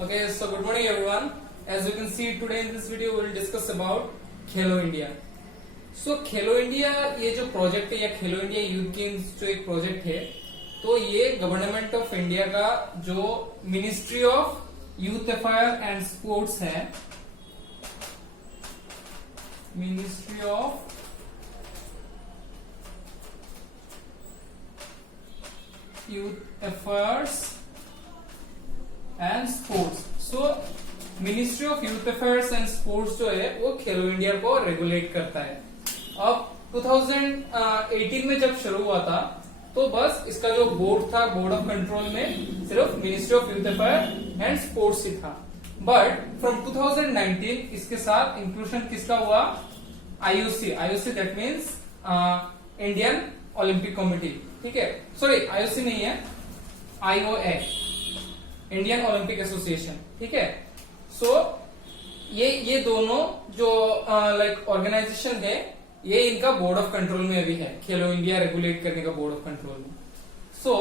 Okay, so good morning everyone. As you can see today in this video we will discuss about Khelo India. So Khelo India ये जो project है या खेलो India youth games जो एक project है, तो ये गवर्नमेंट ऑफ इंडिया का जो ministry of youth affair and sports है, ministry of youth affairs and sports. So ministry of youth affairs and sports जो है वो खेलो इंडिया को रेगुलेट करता है. अब 2018 में जब शुरू हुआ था तो बस इसका जो बोर्ड था, बोर्ड ऑफ कंट्रोल में सिर्फ ministry of youth affair and sports ही था. बट फ्रॉम 2019 इसके साथ इंक्लूजन किसका हुआ? IOC. IOC that means Indian Olympic committee. ठीक है, सॉरी आईओसी नहीं है, आईओए, इंडियन ओलंपिक एसोसिएशन. ठीक है. सो ये दोनों जो लाइक ऑर्गेनाइजेशन है, ये इनका बोर्ड ऑफ कंट्रोल में अभी है, खेलो इंडिया रेगुलेट करने का बोर्ड ऑफ कंट्रोल में. सो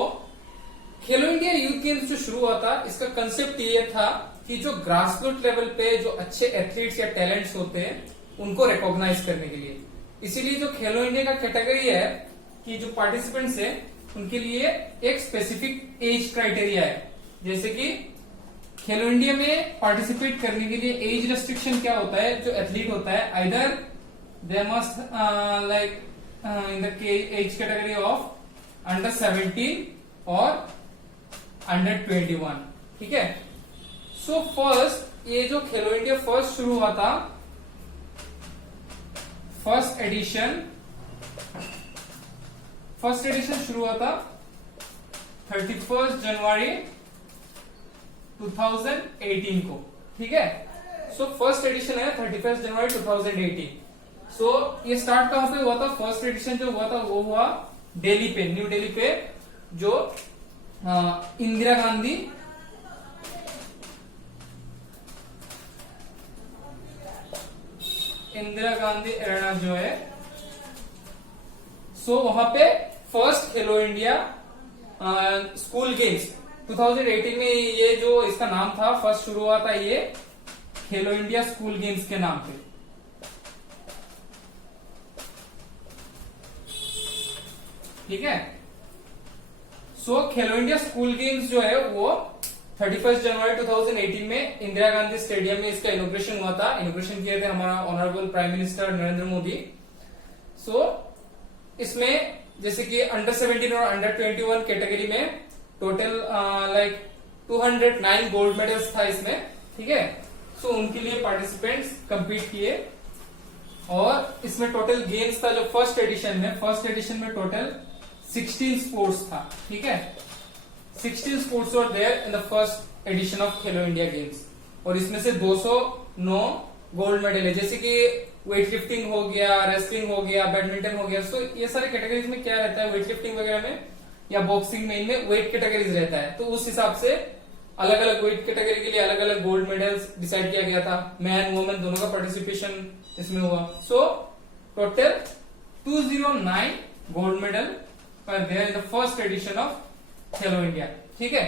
खेलो इंडिया यूथ गेम्स जो शुरू हुआ था, इसका कंसेप्ट ये था कि जो ग्रासरूट लेवल पे जो अच्छे एथलीट्स या टैलेंट्स होते हैं उनको रिकॉग्नाइज करने के लिए. इसीलिए जो खेलो इंडिया का कैटेगरी है कि जो पार्टिसिपेंट्स है उनके लिए एक स्पेसिफिक एज क्राइटेरिया है. जैसे कि खेलो इंडिया में पार्टिसिपेट करने के लिए एज रेस्ट्रिक्शन क्या होता है? जो एथलीट होता है either they must like in the age category of under 17 और अंडर 21. ठीक है. सो फर्स्ट ये जो खेलो इंडिया फर्स्ट शुरू हुआ था, फर्स्ट एडिशन शुरू हुआ था 31 जनवरी 2018 को. ठीक है. सो फर्स्ट एडिशन है 31 जनवरी 2018. सो ये स्टार्ट कहां पे हुआ था? फर्स्ट एडिशन जो हुआ था वो हुआ दिल्ली पे, न्यू दिल्ली पे, जो इंदिरा गांधी एरेना जो है, सो वहां पे फर्स्ट खेलो इंडिया स्कूल गेम्स 2018 में ये जो इसका नाम था फर्स्ट शुरू हुआ था, ये खेलो इंडिया स्कूल गेम्स के नाम पे. ठीक है. सो खेलो इंडिया स्कूल गेम्स जो है वो 31 जनवरी 2018 में इंदिरा गांधी स्टेडियम में इसका इनॉग्रेशन हुआ था. इनॉग्रेशन किए थे हमारा honourable prime minister Narendra Modi. So इसमें जैसे कि अंडर 17 और अंडर 21 कैटेगरी में टोटल लाइक 209 गोल्ड मेडल्स था इसमें. ठीक है. सो उनके लिए पार्टिसिपेंट्स कंपीट किए और इसमें टोटल गेम्स था जो फर्स्ट एडिशन में टोटल 16 स्पोर्ट्स था. ठीक है. 16 sports were there in the first edition of Khelo India games और इसमें से 209 गोल्ड मेडल है. जैसे कि वेट लिफ्टिंग हो गया, रेसलिंग हो गया, बैडमिंटन हो गया. सो ये सारे कैटेगरीज में क्या रहता है, वेट लिफ्टिंग वगैरह में या बॉक्सिंग में, इनमें वेट कैटेगरीज रहता है. तो उस हिसाब से अलग अलग वेट कैटेगरी के लिए अलग अलग गोल्ड मेडल्स डिसाइड किया गया था. मैन वुमेन दोनों का पार्टिसिपेशन इसमें हुआ. So total 209 gold medal are there in the first edition of Khelo India. ठीक है.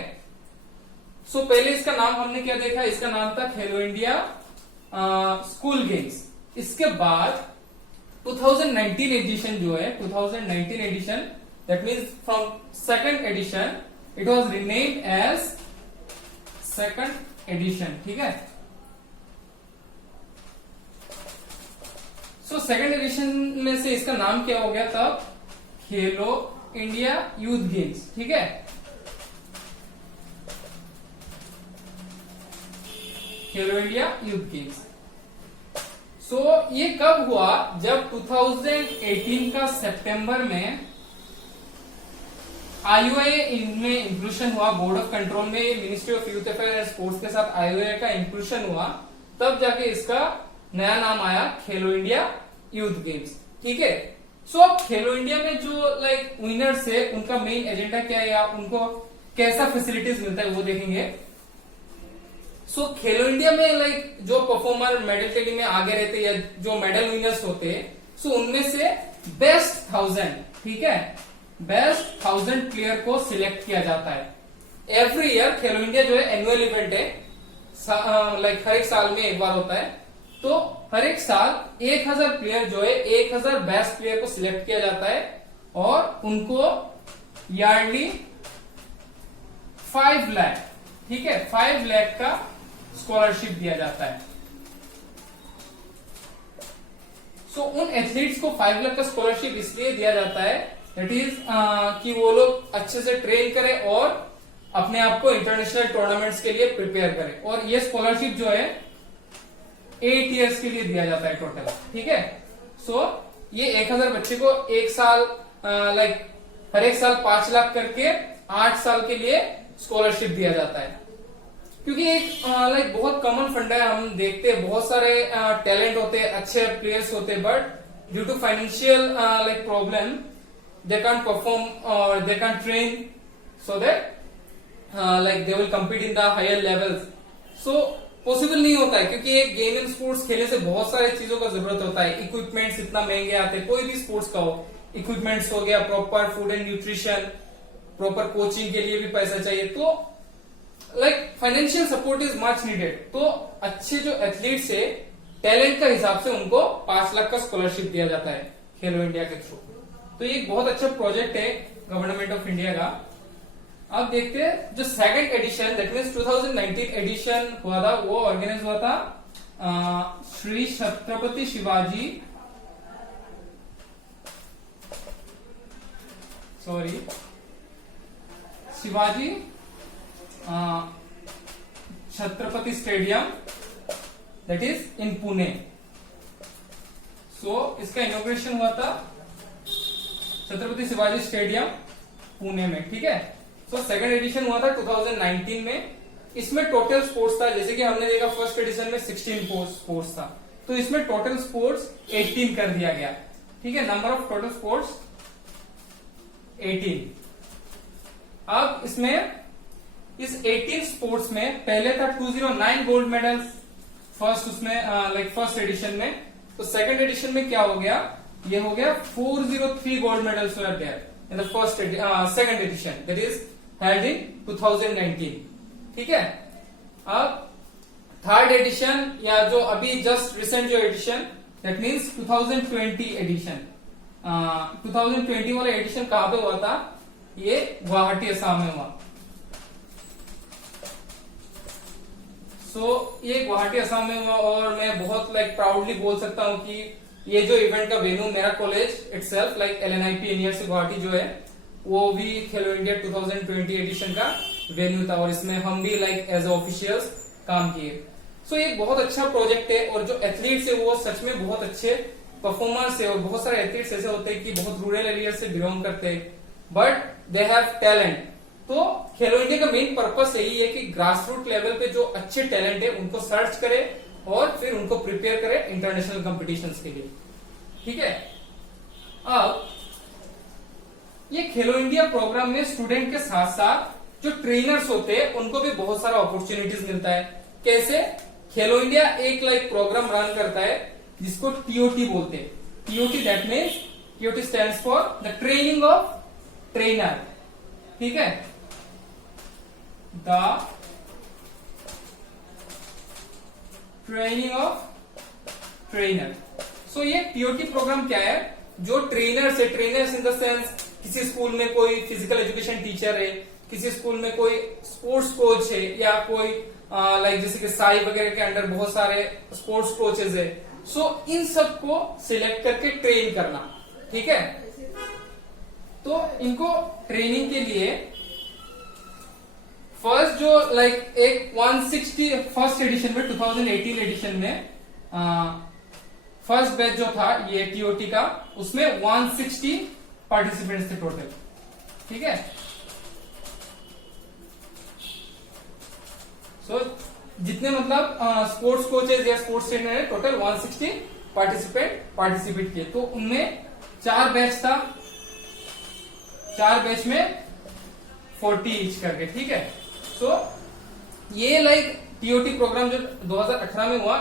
सो पहले इसका नाम हमने क्या देखा? इसका नाम था खेलो इंडिया स्कूल गेम्स. इसके बाद 2019 एडिशन जो है, 2019 edition that means from second edition it was renamed as second edition. ठीक है. सो सेकंड एडिशन में से इसका नाम क्या हो गया तब? खेलो इंडिया यूथ गेम्स. ठीक है. खेलो इंडिया यूथ गेम्स. सो ये कब हुआ? जब 2018 का सितंबर में आईओए इनमें इंक्लूजन हुआ, बोर्ड ऑफ कंट्रोल में ministry of youth affair and sports के साथ आईओए का इंक्लूजन हुआ, तब जाके इसका नया नाम आया खेलो इंडिया यूथ गेम्स. ठीक है. सो अब खेलो इंडिया में जो लाइक विनर्स है उनका मेन एजेंडा क्या है या उनको कैसा फैसिलिटीज मिलता है वो देखेंगे. सो खेलो इंडिया में लाइक जो परफॉर्मर मेडल टेली में आगे रहते या जो मेडल विनर्स होते, सो उनमें से बेस्ट 1000, ठीक है, बेस्ट 1000 प्लेयर को सिलेक्ट किया जाता है. एवरी ईयर खेलो इंडिया जो है एनुअल इवेंट है, लाइक हर एक साल में एक बार होता है। तो हर एक साल 1000 प्लेयर जो है 1000 बेस्ट प्लेयर को सिलेक्ट किया जाता है और उनको यार्डली 5 लाख, ठीक है, 5 लाख का स्कॉलरशिप दिया जाता है। सो उन एथलीट्स को 5 लाख का स्कॉलरशिप इसलिए दिया जाता है दैट इज कि वो लोग अच्छे से ट्रेन करें और अपने आप को इंटरनेशनल टूर्नामेंट्स के लिए प्रिपेयर करें। और ये स्कॉलरशिप जो है 8 इयर्स के लिए दिया जाता है टोटल, ठीक है। सो ये 1000 बच्चे को एक साल लाइक हर एक साल 5 लाख करके 8 साल के लिए स्कॉलरशिप दिया जाता है। क्योंकि एक लाइक बहुत कॉमन फंड है, हम देखते हैं बहुत सारे टैलेंट होते हैं, अच्छे प्लेयर्स होते हैं, but due to financial like problem they can't perform or they can't train so that like they will compete in the higher levels. So possible नहीं होता है क्योंकि एक गेम इन स्पोर्ट्स खेलने से बहुत सारे चीजों का जरूरत होता है। इक्विपमेंट्स इतना महंगे आते हैं, कोई भी स्पोर्ट्स का हो, इक्विपमेंट्स हो गया, proper food and nutrition, proper coaching के लिए भी पैसा चाहिए। तो like financial support is much needed. तो अच्छे जो एथलीट्स है टैलेंट का हिसाब से उनको 5 लाख का स्कॉलरशिप दिया जाता है खेलो इंडिया के थ्रू। तो ये एक बहुत अच्छा प्रोजेक्ट है गवर्नमेंट ऑफ इंडिया का। अब देखते हैं जो second edition that means 2019 edition हुआ था, वो ऑर्गेनाइज हुआ था Shri Chhatrapati Shivaji Chhatrapati stadium that is in Pune. So इसका इनॉग्रेशन हुआ था छत्रपति शिवाजी स्टेडियम पुणे में, ठीक है। सो सेकंड एडिशन हुआ था 2019 में। इसमें टोटल स्पोर्ट्स था, जैसे कि हमने देखा फर्स्ट एडिशन में 16 स्पोर्ट्स था, तो इसमें टोटल स्पोर्ट्स 18 कर दिया गया, ठीक है। Number of total sports 18। अब इसमें इस 18 स्पोर्ट्स में पहले था 209 गोल्ड मेडल्स फर्स्ट उसमें लाइक फर्स्ट एडिशन में। तो सेकंड एडिशन में क्या हो गया, ये हो गया 403 gold medals were there in the first second edition that is held in 2019, ठीक है। अब थर्ड एडिशन या जो अभी जस्ट रिसेंट जो एडिशन दैट मीन्स 2020 एडिशन, 2020 वाला एडिशन कहां पे हुआ था, ये गुवाहाटी असम में हुआ। ये गुवाहाटी असम में हुआ और मैं बहुत लाइक प्राउडली बोल सकता हूं कि ये जो इवेंट का वेन्यू मेरा college itself like LNIP university Guwahati जो है वो भी खेलो इंडिया 2020 एडिशन का वेन्यू था और इसमें हम भी लाइक एज ऑफिशियल्स काम किए। सो ये बहुत अच्छा प्रोजेक्ट है और जो एथलीट्स है वो सच में बहुत अच्छे परफॉर्मर्स है। और बहुत सारे एथलीट्स ऐसे होते हैं कि बहुत रूरल एरिया से बिलोंग करते हैं बट दे हैव टैलेंट। तो खेलो इंडिया का मेन पर्पस यही है कि ग्रास रूट लेवल पे जो अच्छे टैलेंट है उनको सर्च करे और फिर उनको प्रिपेयर करे इंटरनेशनल कॉम्पिटिशन्स के लिए, ठीक है। अब ये खेलो इंडिया प्रोग्राम में स्टूडेंट के साथ साथ जो ट्रेनर्स होते हैं उनको भी बहुत सारा अपॉर्चुनिटीज मिलता है। कैसे, खेलो इंडिया एक लाइक प्रोग्राम रन करता है जिसको TOT बोलते हैं। TOT that means TOT stands for the training of trainer, ठीक है, द ट्रेनिंग ऑफ ट्रेनर। सो ये TOT प्रोग्राम क्या है, जो ट्रेनर्स है, ट्रेनर्स इन द सेंस किसी स्कूल में कोई फिजिकल एजुकेशन टीचर है, किसी स्कूल में कोई स्पोर्ट्स कोच है या कोई लाइक जैसे कि साई वगैरह के अंडर बहुत सारे स्पोर्ट्स कोचेज है। सो इन सबको सिलेक्ट करके ट्रेन करना, ठीक है। तो इनको ट्रेनिंग के लिए फर्स्ट जो लाइक एक 160 फर्स्ट एडिशन में 2018 एडिशन में फर्स्ट बैच जो था ये TOT का, उसमें 160 पार्टिसिपेंट्स थे टोटल, ठीक है। सो जितने मतलब स्पोर्ट्स कोचेज या स्पोर्ट्स ट्रेनर है टोटल 160 पार्टिसिपेट किए। तो उनमें 4 बैच था, 4 बैच में 40 ईच करके, ठीक है। सो ये लाइक TOT प्रोग्राम जो 2018 में हुआ,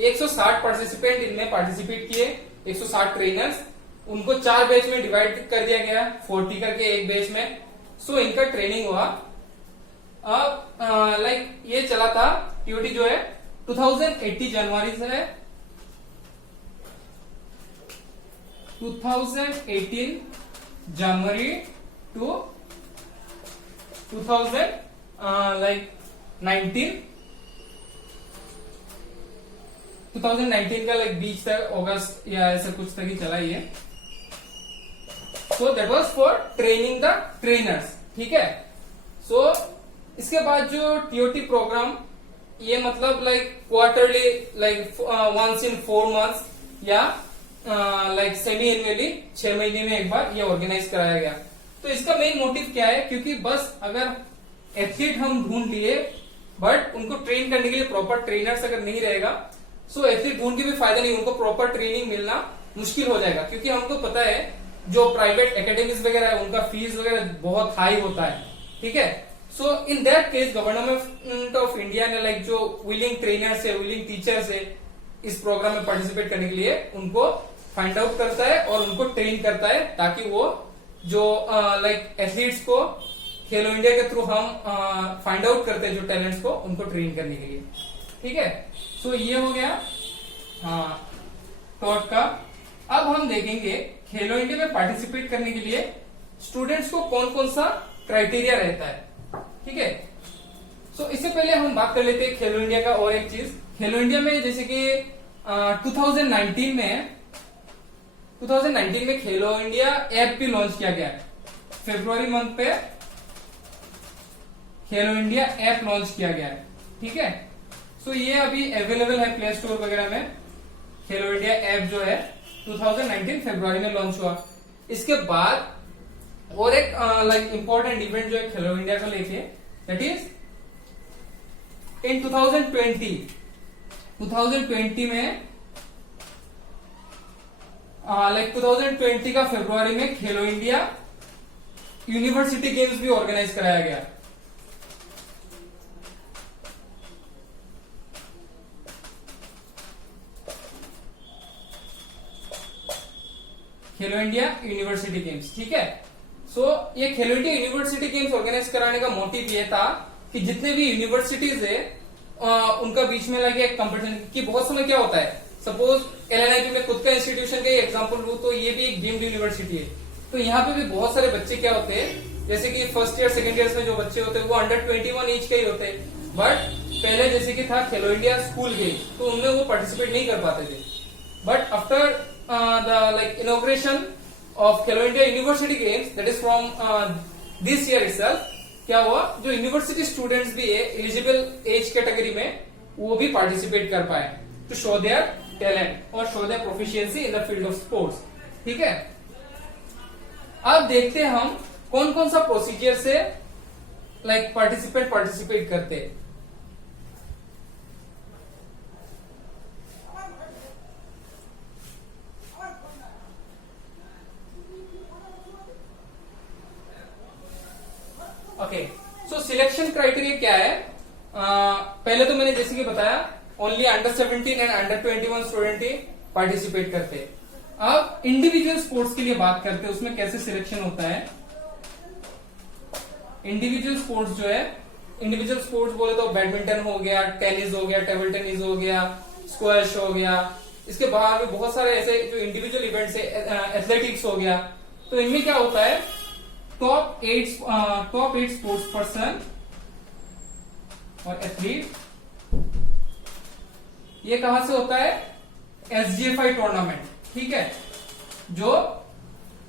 160 पार्टिसिपेंट इनमें पार्टिसिपेट किए, 160 ट्रेनर्स, उनको 4 बैच में डिवाइड कर दिया गया, 40 करके एक बैच में। सो इनका ट्रेनिंग हुआ। अब लाइक ये चला था टीओटी जो है 2018 जनवरी से है, 2018 जनवरी टू 2019 का बीच तक, अगस्त या ऐसा कुछ तक ही चला ये। So that was for training the trainers, ठीक है। सो इसके बाद जो टीओटी प्रोग्राम, ये मतलब क्वार्टरली, वंस इन 4 months या सेमी एनुअली 6 महीने में एक बार ये ऑर्गेनाइज कराया गया। तो इसका मेन मोटिव क्या है, क्योंकि बस अगर एथलीट हम ढूंढ लिए बट उनको ट्रेन करने के लिए प्रॉपर ट्रेनर्स अगर नहीं रहेगा, सो एथलीट ढूंढ के भी फायदा नहीं, उनको प्रॉपर ट्रेनिंग मिलना मुश्किल हो जाएगा। क्योंकि हमको पता है जो प्राइवेट एकेडमीज वगैरह है उनका फीस वगैरह बहुत हाई होता है, ठीक है। So in that case government of India ने जो विलिंग ट्रेनर्स है, विलिंग टीचर्स है, इस प्रोग्राम में पार्टिसिपेट करने के लिए उनको फाइंड आउट करता है और उनको ट्रेन करता है, ताकि वो जो एथलीट्स को खेलो इंडिया के थ्रू हम फाइंड आउट करते हैं जो टैलेंट्स को, उनको ट्रेन करने के लिए, ठीक है। सो ये हो गया टॉट का। अब हम देखेंगे खेलो इंडिया में पार्टिसिपेट करने के लिए स्टूडेंट्स को कौन कौन सा क्राइटेरिया रहता है, ठीक है। सो इससे पहले हम बात कर लेते हैं खेलो इंडिया का और एक चीज। खेलो इंडिया में जैसे कि 2019 में खेलो इंडिया ऐप भी लॉन्च किया गया है। फरवरी मंथ पे खेलो इंडिया ऐप लॉन्च किया गया है, ठीक है। सो ये अभी अवेलेबल है प्ले स्टोर वगैरह में। खेलो इंडिया ऐप जो है 2019 फरवरी में लॉन्च हुआ। इसके बाद और एक इंपॉर्टेंट इवेंट जो है खेलो इंडिया को लेके, दैट इज इन 2020 में 2020 का फरवरी में खेलो इंडिया यूनिवर्सिटी गेम्स भी ऑर्गेनाइज कराया गया। खेलो इंडिया यूनिवर्सिटी गेम्स, ठीक है। सो ये खेलो इंडिया यूनिवर्सिटी गेम्स ऑर्गेनाइज कराने का मोटिव ये था कि जितने भी यूनिवर्सिटीज है उनका बीच में लगे एक कंपटीशन। कि बहुत समय क्या होता है, सपोज एलएनआईपी में खुद का इंस्टीट्यूशन का एग्जांपल लूं तो ये भी एक डीम्ड यूनिवर्सिटी है। तो यहाँ पे भी बहुत सारे बच्चे क्या होते हैं, जैसे कि फर्स्ट ईयर सेकंड ईयर में जो बच्चे होते हैं वो अंडर 21 एज के ही होते हैं। बट पहले जैसे कि था खेलो इंडिया स्कूल गेम्स, तो उनमें वो पार्टिसिपेट नहीं कर पाते थे। But after the inauguration of Khelo India university games, that is from this year itself, क्या हुआ, जो यूनिवर्सिटी स्टूडेंट्स भी है एलिजिबल एज कैटेगरी में, वो भी पार्टिसिपेट कर पाए टू शो देयर टैलेंट और show their proficiency in the field of sports, ठीक है। अब देखते हैं हम कौन कौन सा प्रोसीजर से पार्टिसिपेट करते हैं। ओके, सो सिलेक्शन क्राइटेरिया क्या है। पहले तो मैंने जैसे कि बताया only under 17 and under 21 student he participate करते हैं। अब इंडिविजुअल स्पोर्ट्स के लिए बात करते हैं, उसमें कैसे सिलेक्शन होता है। इंडिविजुअल स्पोर्ट्स जो है, इंडिविजुअल स्पोर्ट्स बोले तो बैडमिंटन हो गया, टेनिस हो गया, टेबल टेनिस हो गया, स्क्वैश हो गया, इसके बाहर भी बहुत सारे ऐसे जो इंडिविजुअल इवेंट्स है, एथलेटिक्स हो गया। तो इनमें क्या होता है, टॉप 8 स्पोर्ट्स पर्सन और एथलीट, ये कहां से होता है, एसजीएफआई टूर्नामेंट, ठीक है। जो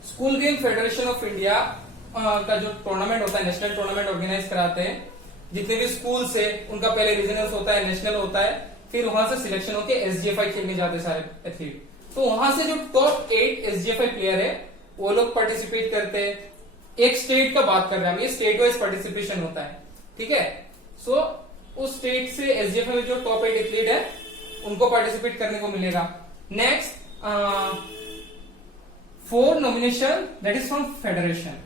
school game federation of India का जो टूर्नामेंट होता है, नेशनल टूर्नामेंट ऑर्गेनाइज कराते हैं। जितने भी स्कूल्स है उनका पहले रीजनल होता है, नेशनल होता है, फिर वहां से सिलेक्शन होकर एसजीएफआई खेलने जाते हैं सारे एथलीट। तो वहां से जो टॉप 8 एसजीएफआई प्लेयर है वो लोग पार्टिसिपेट करते हैं। एक स्टेट का बात कर रहे हैं हम, ये स्टेट वाइज पार्टिसिपेशन होता है, ठीक है। सो उस स्टेट से एसजीएफआई में जो टॉप 8 एथलीट है उनको पार्टिसिपेट करने को मिलेगा। Next 4 nomination, that is from federation.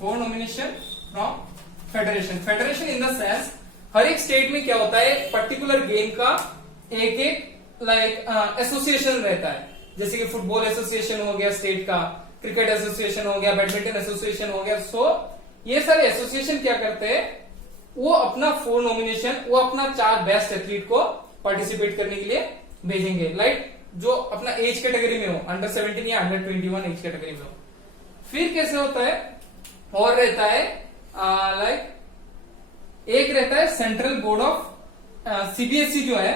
Four nomination from federation. Federation in the sense हर एक स्टेट में क्या होता है, पर्टिकुलर गेम का एक एसोसिएशन रहता है। जैसे कि फुटबॉल एसोसिएशन हो गया स्टेट का, क्रिकेट एसोसिएशन हो गया, बैडमिंटन एसोसिएशन हो गया। सो ये सारे एसोसिएशन क्या करते हैं, वो अपना 4 नॉमिनेशन, वो अपना 4 बेस्ट एथलीट को पार्टिसिपेट करने के लिए भेजेंगे, लाइक जो अपना एज कैटेगरी में हो, अंडर 17 या अंडर 21 एज कैटेगरी में हो। फिर कैसे होता है, और रहता है लाइक एक रहता है सेंट्रल बोर्ड ऑफ सीबीएसई जो है,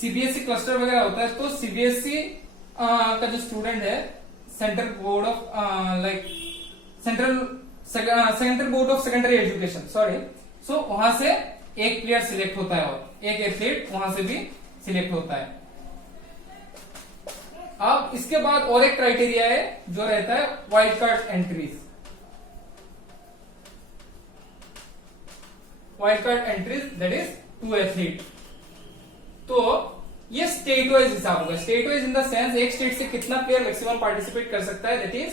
सीबीएसई क्लस्टर वगैरह होता है, तो सीबीएसई का जो स्टूडेंट है, central board of like central board of secondary education, sorry, so वहां से एक प्लेयर सिलेक्ट होता है और एक एथलीट वहां से भी सिलेक्ट होता है। अब इसके बाद और एक क्राइटेरिया है जो रहता है wild card entries. Wild card entries that is 2 athlete. तो ये स्टेट वाइज हिसाब होगा, state wise in the sense एक स्टेट से कितना प्लेयर मैक्सिमम पार्टिसिपेट कर सकता है, that is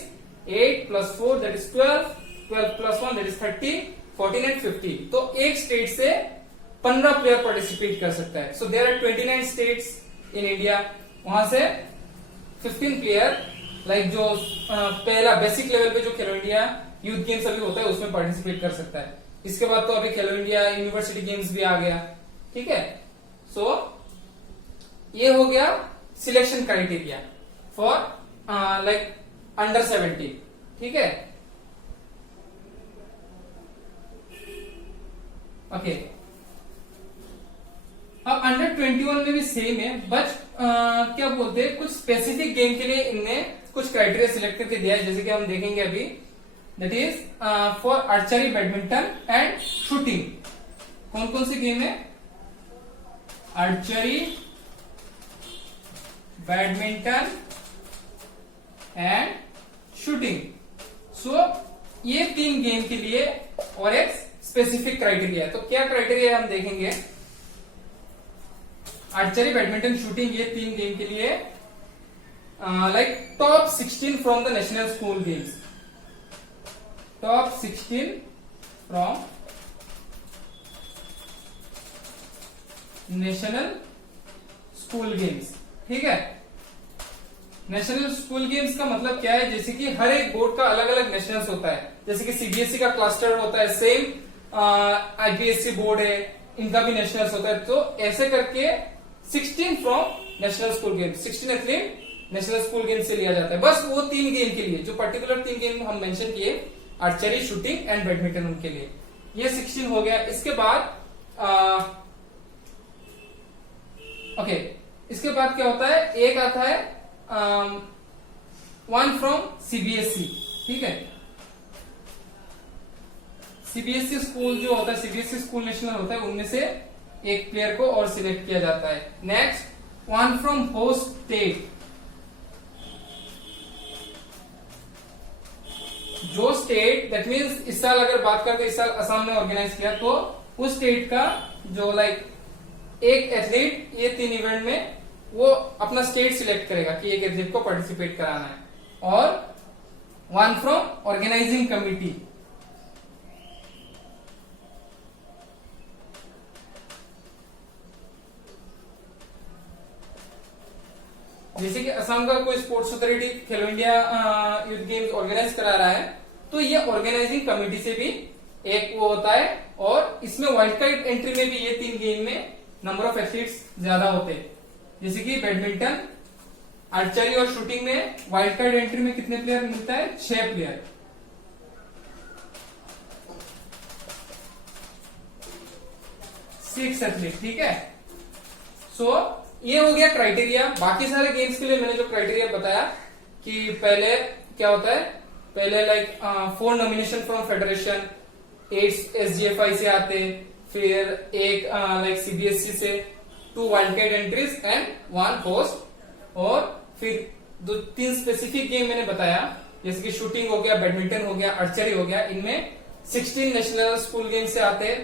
8 + 4 that is 12, 12 + 1 that is 13, 14 and 15। तो एक स्टेट से 15 प्लेयर पार्टिसिपेट कर सकता है। So there are 29 states in India, वहां से 15 प्लेयर लाइक जो पहला बेसिक लेवल पे जो खेलो इंडिया यूथ गेम्स अभी होता है उसमें पार्टिसिपेट कर सकता है। इसके बाद तो अभी खेलो इंडिया यूनिवर्सिटी गेम्स भी आ गया, ठीक है। सो ये हो गया selection criteria for like under 17, ठीक है। ओके, अब अंडर 21 में भी सेम है, बट क्या बोलते हैं, कुछ स्पेसिफिक गेम के लिए इनने कुछ क्राइटेरिया सिलेक्ट करके दिया है, जैसे कि हम देखेंगे अभी, that is for archery, badminton and shooting. कौन कौन से गेम है, आर्चरी, बैडमिंटन एंड शूटिंग। सो ये 3 गेम के लिए और एक स्पेसिफिक क्राइटेरिया है। तो क्या क्राइटेरिया हम देखेंगे, आर्चरी, बैडमिंटन, शूटिंग, ये 3 गेम के लिए like top 16 from the national school games, top 16 from national school games, ठीक है। नेशनल स्कूल गेम्स का मतलब क्या है, जैसे कि हर एक बोर्ड का अलग अलग नेशनल्स होता है, जैसे कि सीबीएसई का क्लस्टर होता है, सेम आईपीएससी बोर्ड है, इनका भी नेशनल्स होता है। तो ऐसे करके 16 from national school games, 16 athlete national school game से लिया जाता है, बस वो 3 गेम के लिए, जो पर्टिकुलर 3 गेम हम मेंशन किए, आर्चरी, शूटिंग एंड बैडमिंटन, उनके लिए ये 16 हो गया। इसके बाद ओके, इसके बाद क्या होता है, एक आता है 1 फ्रॉम सीबीएसई, ठीक है। सीबीएसई स्कूल जो होता है, सीबीएसई स्कूल नेशनल होता है, उनमें से एक प्लेयर को और सिलेक्ट किया जाता है। नेक्स्ट 1 फ्रॉम होस्ट स्टेट, जो स्टेट, दैट मीन्स इस साल अगर बात करते, इस साल असम ने ऑर्गेनाइज किया, तो उस स्टेट का जो लाइक एक एथलीट ये 3 इवेंट में वो अपना स्टेट सिलेक्ट करेगा कि एक एथलीट को पार्टिसिपेट कराना है। और 1 फ्रॉम ऑर्गेनाइजिंग कमिटी, जैसे कि असम का कोई स्पोर्ट्स अथॉरिटी खेलो इंडिया यूथ गेम्स ऑर्गेनाइज करा रहा है, तो ये ऑर्गेनाइजिंग कमेटी से भी एक वो होता है। और इसमें वाइल्ड कार्ड एंट्री में भी ये 3 गेम में नंबर ऑफ एथलीट्स ज्यादा होते हैं, जैसे कि बैडमिंटन, आर्चरी और शूटिंग में वाइल्ड कार्ड एंट्री में कितने प्लेयर मिलता है, 6 प्लेयर, 6 एथलीट, ठीक है। सो ये हो गया क्राइटेरिया। बाकी सारे गेम्स के लिए मैंने जो क्राइटेरिया बताया कि पहले क्या होता है, पहले like 4 nomination from federation, 8 SGFI से आते, फिर एक लाइक सीबीएसई से, 2 wild card entries and 1 host, और फिर 2-3 स्पेसिफिक गेम मैंने बताया, जैसे कि शूटिंग हो गया, बैडमिंटन हो गया, आर्चरी हो गया, इनमें 16 नेशनल स्कूल गेम से आते हैं।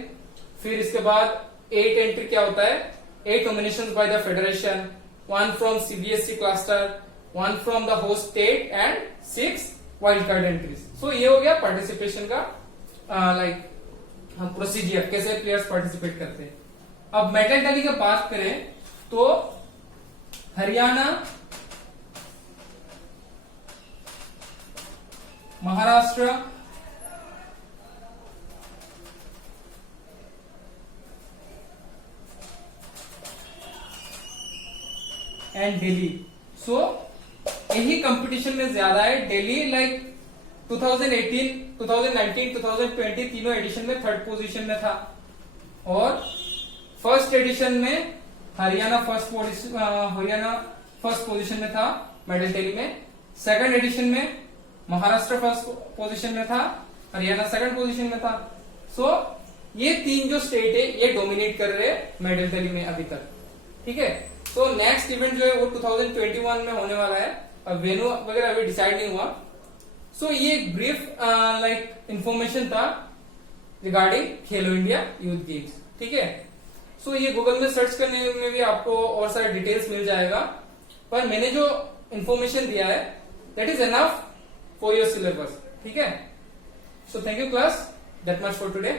फिर इसके बाद 8 एंट्री क्या होता है, 8 nominations by the federation, 1 from CBSE cluster, 1 from the host state and 6 wild card entries. So ये हो गया पार्टिसिपेशन का लाइक प्रोसीजर, कैसे प्लेयर्स पार्टिसिपेट करते हैं। अब मेडल टैली की बात करें तो हरियाणा महाराष्ट्र एंड दिल्ली। सो यही कंपटीशन में ज्यादा है। दिल्ली लाइक 2018, 2019, 2020 तीनों एडिशन में थर्ड पोजीशन में था, और फर्स्ट एडिशन में हरियाणा फर्स्ट पोजीशन में था मेडल टैली में। सेकंड एडिशन में महाराष्ट्र फर्स्ट पोजीशन में था, हरियाणा सेकंड पोजीशन में था। सो ये तीन जो स्टेट है ये डोमिनेट कर रहे हैं मेडल टैली में अभी तक, ठीक है। तो नेक्स्ट इवेंट जो है वो 2021 में होने वाला है। अब वेन्यू वगैरह अभी डिसाइड नहीं हुआ। सो ये एक ब्रीफ लाइक इंफॉर्मेशन था रिगार्डिंग खेलो इंडिया यूथ गेम्स, ठीक है। सो ये गूगल में सर्च करने में भी आपको और सारे डिटेल्स मिल जाएगा, पर मैंने जो इंफॉर्मेशन दिया है that is enough for your syllabus, ठीक है। So thank you class, that much for today.